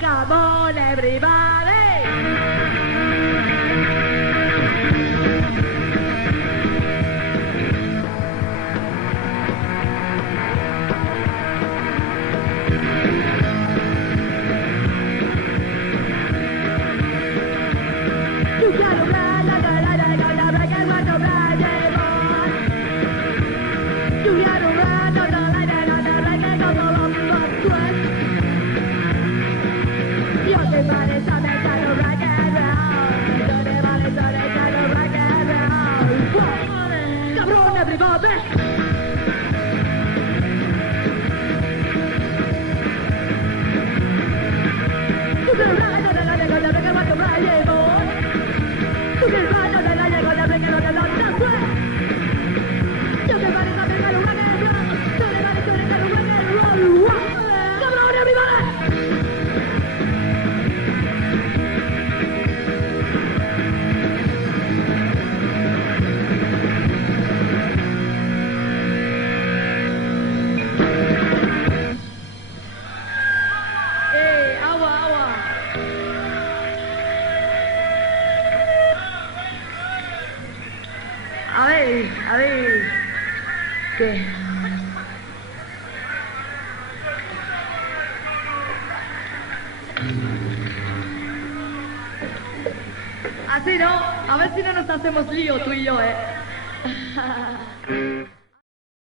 Come on, everybody! You gotta ride, you gotta ride, you gotta ride, you gotta ride, you gotta ride, you gotta ride, you gotta ride, you gotta ride, everybody, somebody gotta rock and roll. Everybody, somebody gotta rock and roll. Come on, everybody! You can ride, you can ride, you can ride, you can ride, yeah, boy. You can ride, you can ride, you can ride, you can ride, that's right. You can ride, somebody gotta rock and roll. Everybody, somebody gotta rock and roll. Come on, everybody! A ver, ¿qué? Así no, a ver si no nos hacemos lío tú y yo,